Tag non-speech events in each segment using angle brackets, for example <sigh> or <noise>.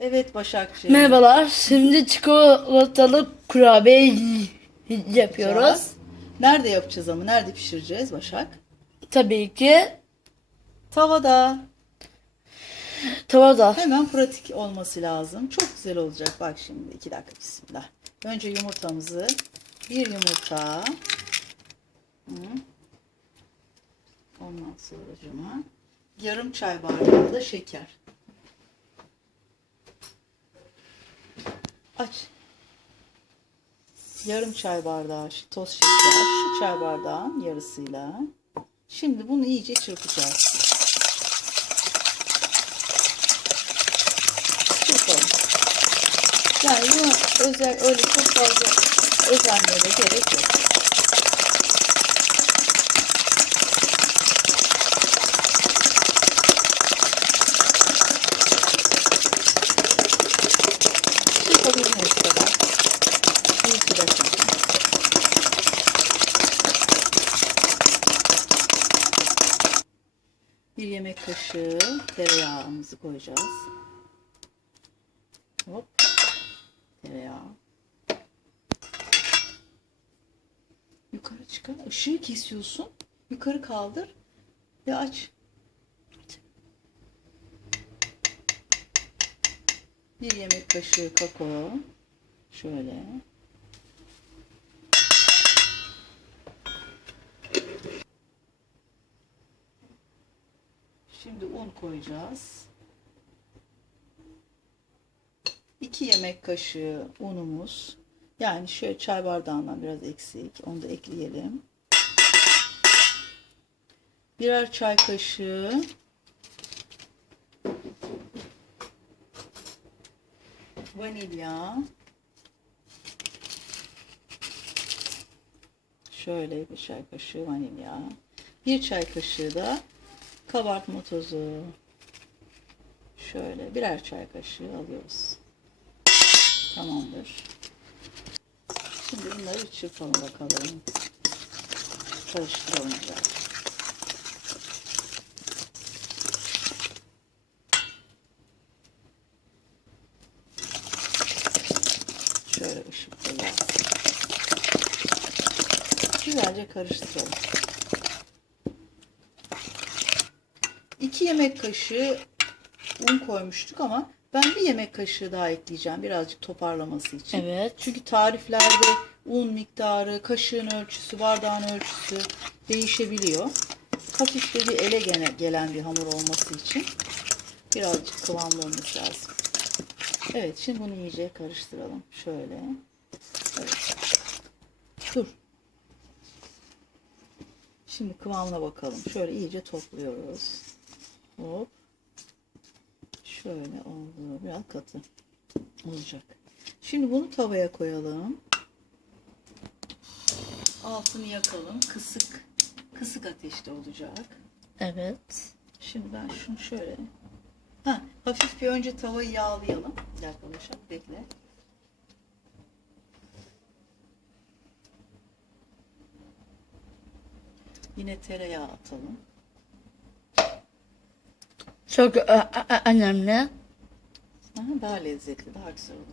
Evet Başakçığım. Merhabalar. Şimdi çikolatalı kurabiye yapıyoruz. Nerede yapacağız ama? Nerede pişireceğiz Başak? Tabii ki Tavada. tavada. Hemen pratik olması lazım. Çok güzel olacak. Bak şimdi iki dakika bismillah. Önce yumurtamızı bir yumurta. Hı. Ondan sonra yarım çay bardağı da şeker. Aç. Yarım çay bardağı toz şeker. Şu çay bardağın yarısıyla. Şimdi bunu iyice çırpacağız. Yani bunu özel öyle çok fazla özenmeye gerek yok. Çırpabildiğiniz kadar. Bir iki dakika. Bir yemek kaşığı tereyağımızı koyacağız. Hop. Tereyağı. Yukarı çıkar. Işığı kesiyorsun. Yukarı kaldır ve aç. Bir yemek kaşığı kakao. Şöyle. Şimdi un koyacağız. 2 yemek kaşığı unumuz. Yani şöyle çay bardağından biraz eksik. Onu da ekleyelim. Birer çay kaşığı vanilya. Şöyle bir çay kaşığı vanilya. Bir çay kaşığı da kabartma tozu. Şöyle birer çay kaşığı alıyoruz. Tamamdır. Şimdi bunları çırpalım bakalım. Karıştıralım biraz. Şöyle ışıkla Güzelce karıştıralım. 2 yemek kaşığı un koymuştuk ama ben bir yemek kaşığı daha ekleyeceğim birazcık toparlaması için. Evet. Çünkü tariflerde un miktarı, kaşığın ölçüsü, bardağın ölçüsü değişebiliyor. Hafif de bir ele gene, gelen bir hamur olması için birazcık kıvamlı olması lazım. Evet şimdi bunu iyice karıştıralım. Şöyle. Evet. Dur. Şimdi kıvamına bakalım. Şöyle iyice topluyoruz. Hop. Şöyle oldu. Biraz katı olacak. Şimdi bunu tavaya koyalım. Altını yakalım. Kısık kısık ateşte olacak. Evet. Şimdi ben şunu şöyle ha, hafif bir önce tavayı yağlayalım. Başak bekle. Yine tereyağı atalım. Çok ö- ö- ö- önemli. Aha, daha lezzetli, daha güzel olur.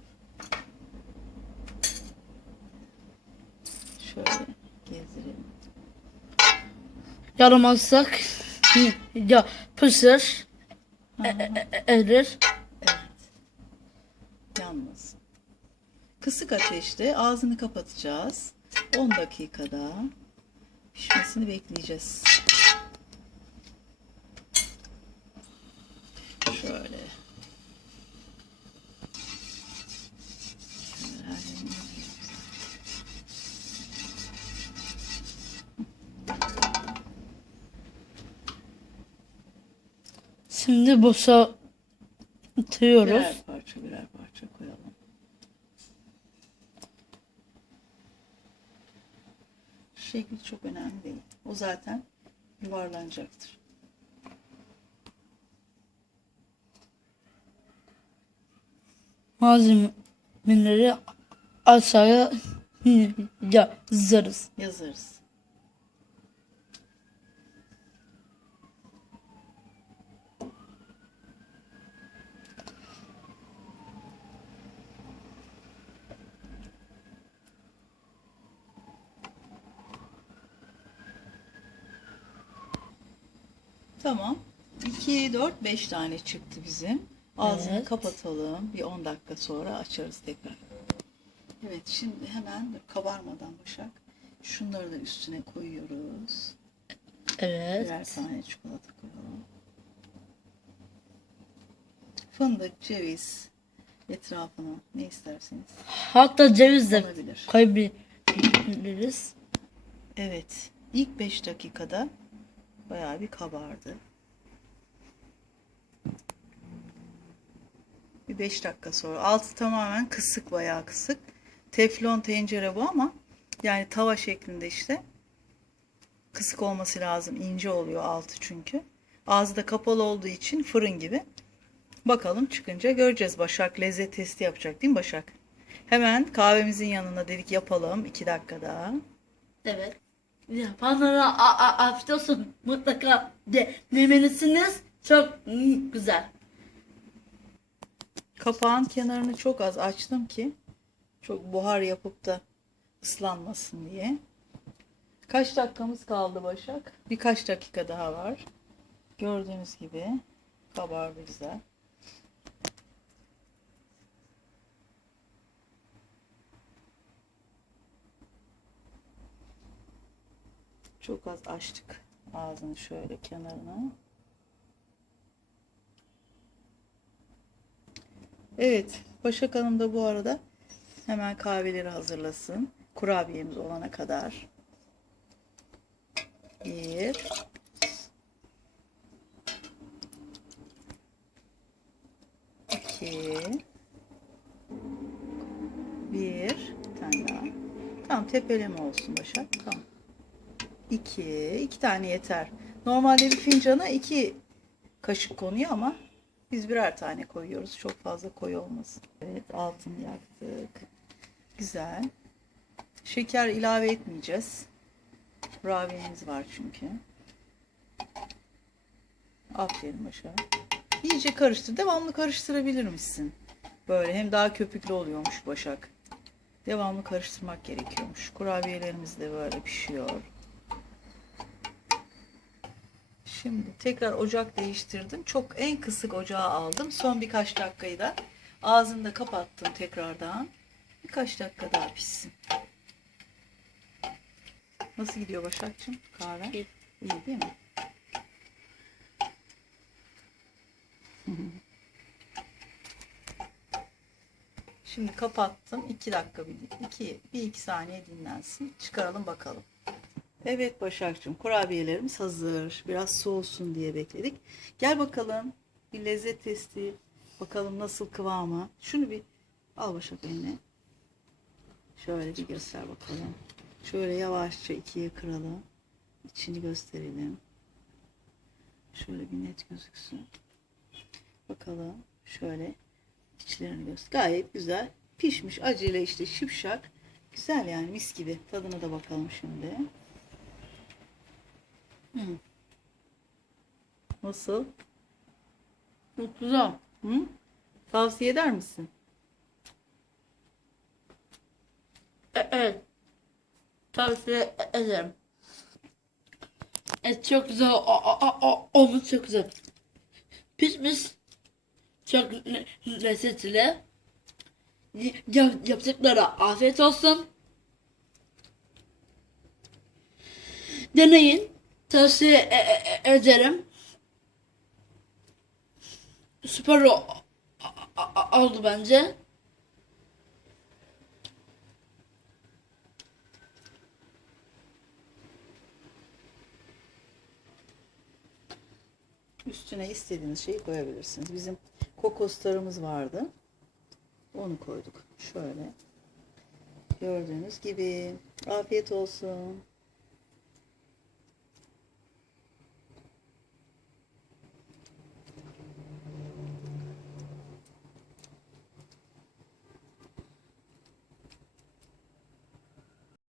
Şöyle gezdirelim. Yaramazsak ya pısır, e- e- e- erir. Evet. Yanmasın. Kısık ateşte ağzını kapatacağız. 10 dakikada pişmesini bekleyeceğiz. Şöyle. Şöyle her yerine. Şimdi boşaltıyoruz. Birer parça birer parça koyalım. Şekli çok önemli değil. O zaten yuvarlanacaktır. Malzemeleri aşağıya <laughs> yazarız. Yazarız. Tamam. 2, 4, 5 tane çıktı bizim. Ağzını Evet. kapatalım. Bir 10 dakika sonra açarız tekrar. Evet şimdi hemen kabarmadan Başak. Şunları da üstüne koyuyoruz. Evet. Birer tane çikolata koyalım. Fındık, ceviz etrafına ne isterseniz Hatta ceviz de koyabiliriz. Evet. ilk 5 dakikada bayağı bir kabardı. Bir 5 dakika sonra. Altı tamamen kısık bayağı kısık. Teflon tencere bu ama yani tava şeklinde işte. Kısık olması lazım. ince oluyor altı çünkü. Ağzı da kapalı olduğu için fırın gibi. Bakalım çıkınca göreceğiz. Başak lezzet testi yapacak değil mi Başak? Hemen kahvemizin yanına dedik yapalım 2 dakika daha. Evet. Yapanlara afiyet olsun. Mutlaka denemelisiniz. Çok güzel. Kapağın kenarını çok az açtım ki çok buhar yapıp da ıslanmasın diye. Kaç dakikamız kaldı Başak? Birkaç dakika daha var. Gördüğünüz gibi kabardı güzel. Çok az açtık ağzını şöyle kenarına. Evet, Başak Hanım da bu arada hemen kahveleri hazırlasın. Kurabiyemiz olana kadar. Bir. İki. Bir. Bir tane daha. Tamam tepeleme olsun Başak. Tamam. İki. iki tane yeter. Normalde bir fincana iki kaşık konuyor ama biz birer tane koyuyoruz. Çok fazla koyu olmasın. Evet altını yaktık. Güzel. Şeker ilave etmeyeceğiz. Kurabiyemiz var çünkü. Aferin Başak. İyice karıştır. Devamlı karıştırabilir misin? Böyle hem daha köpüklü oluyormuş Başak. Devamlı karıştırmak gerekiyormuş. Kurabiyelerimiz de böyle pişiyor. Şimdi tekrar ocak değiştirdim. Çok en kısık ocağa aldım. Son birkaç dakikayı da ağzını da kapattım tekrardan. Birkaç dakika daha pişsin. Nasıl gidiyor Başakçığım kahve? İyi. İyi değil mi? Şimdi kapattım. 2 dakika bir, iki, bir iki saniye dinlensin. Çıkaralım bakalım. Evet Başakçığım kurabiyelerimiz hazır. Biraz soğusun diye bekledik. Gel bakalım bir lezzet testi. Bakalım nasıl kıvamı. Şunu bir al Başak eline. Şöyle bir göster bakalım. Şöyle yavaşça ikiye kıralım. İçini gösterelim. Şöyle bir net gözüksün. Bakalım. Şöyle içlerini göster. Gayet güzel. Pişmiş acıyla işte şipşak. Güzel yani mis gibi. Tadına da bakalım şimdi. Hı. Nasıl? Güzel. Hı? Tavsiye eder misin? E- evet. Tavsiye ederim. Et çok güzel. O, o, o, o, olmuş çok güzel. Pişmiş. Çok le- lezzetli. Yap, yaptıklara afiyet olsun. Deneyin. Tavsiye e- e- ederim. Süper o- a- a- oldu bence. Üstüne istediğiniz şeyi koyabilirsiniz. Bizim kokoslarımız vardı. Onu koyduk. Şöyle. Gördüğünüz gibi. Afiyet olsun.